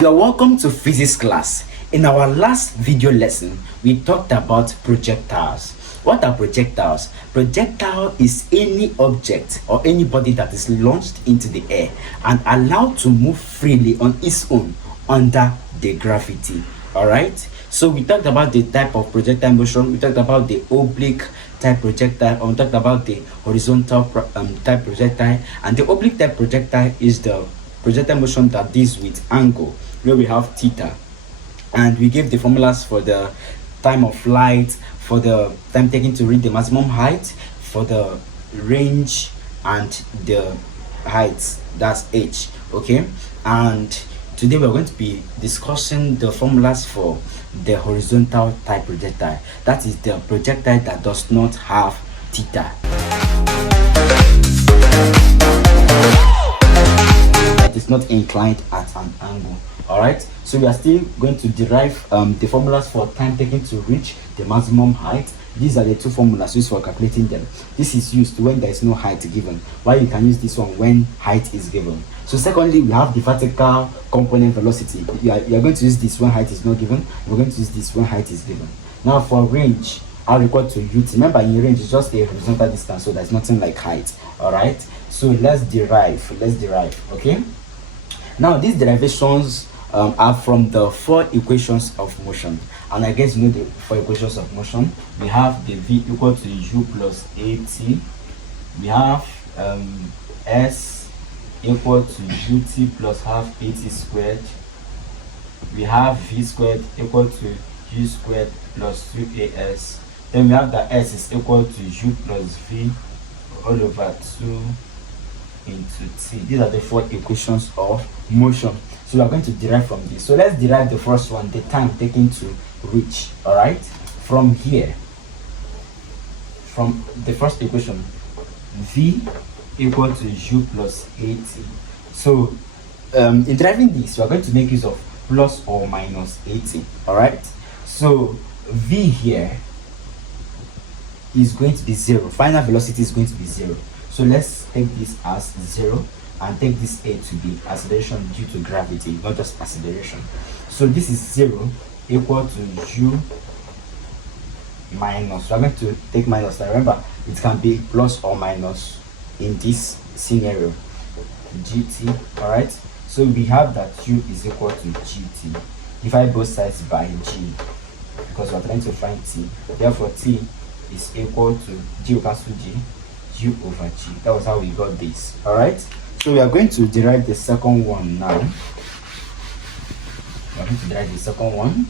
You're welcome to physics class. In our last video lesson, we talked about projectiles. What are projectiles? Projectile is any object or any body that is launched into the air and allowed to move freely on its own under the gravity. Alright, so we talked about the type of projectile motion, we talked about the oblique type projectile, and we talked about the horizontal type projectile. And the oblique type projectile is the projectile motion that deals with angle, where we have theta, and we gave the formulas for the time of flight, for the time taken to reach the maximum height, for the range, and the height, that's h. Okay, and today we're going to be discussing the formulas for the horizontal type projectile. That is the projectile that does not have theta, that is not inclined at an angle. All right, so we are still going to derive the formulas for time taken to reach the maximum height. These are the two formulas used for calculating them. This is used when there is no height given, while you can use this one when height is given. So secondly, we have the vertical component velocity. You are going to use this when height is not given. We're going to use this when height is given. Now for range, I'll record to ut. Remember, in range is just a horizontal distance, so there's nothing like height. All right, so let's derive. Okay, now these derivations are from the four equations of motion, and I guess you know the four equations of motion. We have the v equal to u plus at. We have s equal to ut plus half at squared. We have v squared equal to u squared plus 2as. Then we have that s is equal to u plus v all over 2 into t. These are the four equations of motion. So we are going to derive from this. So let's derive the first one, the time taken to reach. All right, from here, from the first equation, v equal to u plus at. So in deriving this, we are going to make use of plus or minus 80. All right, so v here is going to be 0. Final velocity is going to be 0. So let's take this as 0 and take this a to be acceleration due to gravity, not just acceleration. So this is 0 equal to u minus, so I'm going to take minus. Now remember, it can be plus or minus in this scenario, gt. All right, so we have that u is equal to gt. Divide both sides by g because we're trying to find t. Therefore t is equal to g will cancel g, u over g. That was how we got this. All right, so we are going to derive the second one now. We are going to derive the second one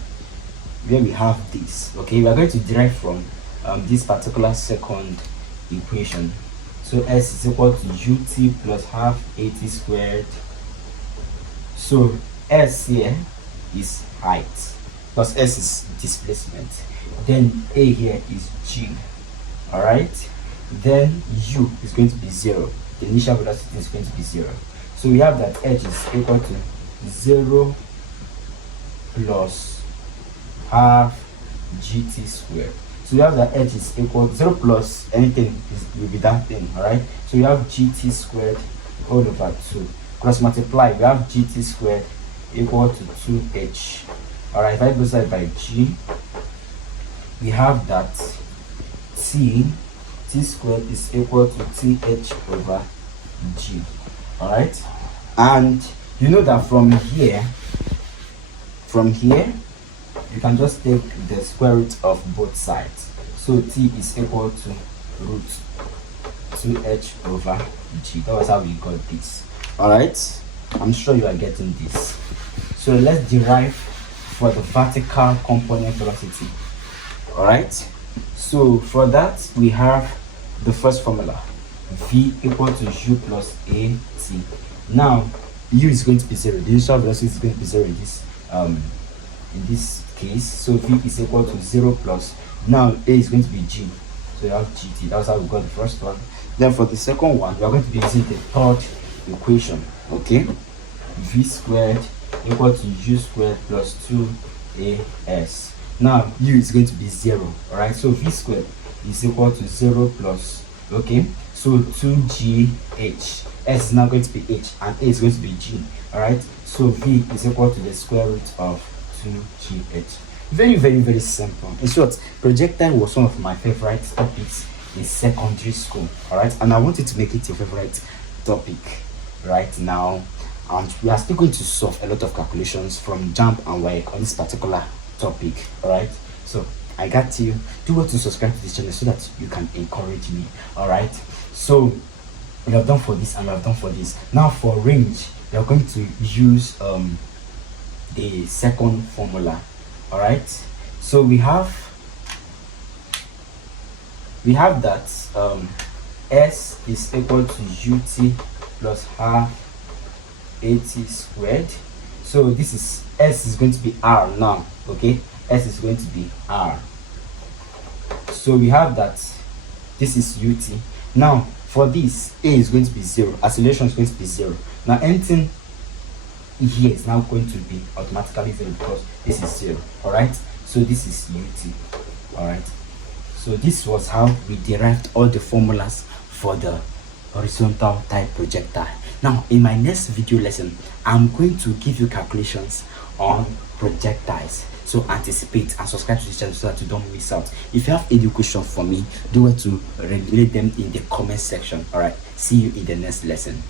where we have this. Okay, we are going to derive from this particular second equation. So s is equal to ut plus half at squared. So s here is height, plus s is displacement. Then a here is g. All right, then u is going to be 0. The initial velocity is going to be 0. So we have that h is equal to 0 plus half gt squared. So we have that h is equal to 0 plus anything will be that thing. All right, so we have gt squared all over 2 cross multiply. We have gt squared equal to 2h. All right, if I go side by g, we have that t squared is equal to th over g. All right, and you know that from here you can just take the square root of both sides. So t is equal to root 2h over g. That was how we got this. All right, I'm sure you are getting this. So let's derive for the vertical component velocity. All right, so for that we have the first formula, v equal to u plus at. Now u is going to be 0. The initial velocity is going to be 0 in this case. So v is equal to 0 plus, now a is going to be g, so you have gt. That's how we got the first one. Then for the second one, we are going to be using the third equation. Okay, v squared equal to u squared plus 2as. Now u is going to be 0. All right, so v squared is equal to 0 plus, okay, so 2gh. S is now going to be h and a is going to be g. All right, So V is equal to the square root of 2GH. Very, very, very simple. In short, projectile was one of my favorite topics in secondary school. Alright, and I wanted to make it your favorite topic right now. And we are still going to solve a lot of calculations from JAMB and WAEC on this particular topic. Alright, so I got you. Do well to subscribe to this channel so that you can encourage me. Alright, so we have done for this and we have done for this. Now for range, we are going to use the second formula. All right, so we have that S is equal to UT plus half AT squared. So this is S is going to be R now. Okay, S is going to be R. So we have that this is UT. Now for this, A is going to be 0, acceleration is going to be 0. Now anything here is now going to be automatically 0 because this is 0. All right, so this is UT. All right, so this was how we derived all the formulas for the horizontal type projectile. Now in my next video lesson, I'm going to give you calculations on projectiles. So anticipate and subscribe to this channel so that you don't miss out. If you have any questions for me, do it to relate them in the comment section. All right, see you in the next lesson.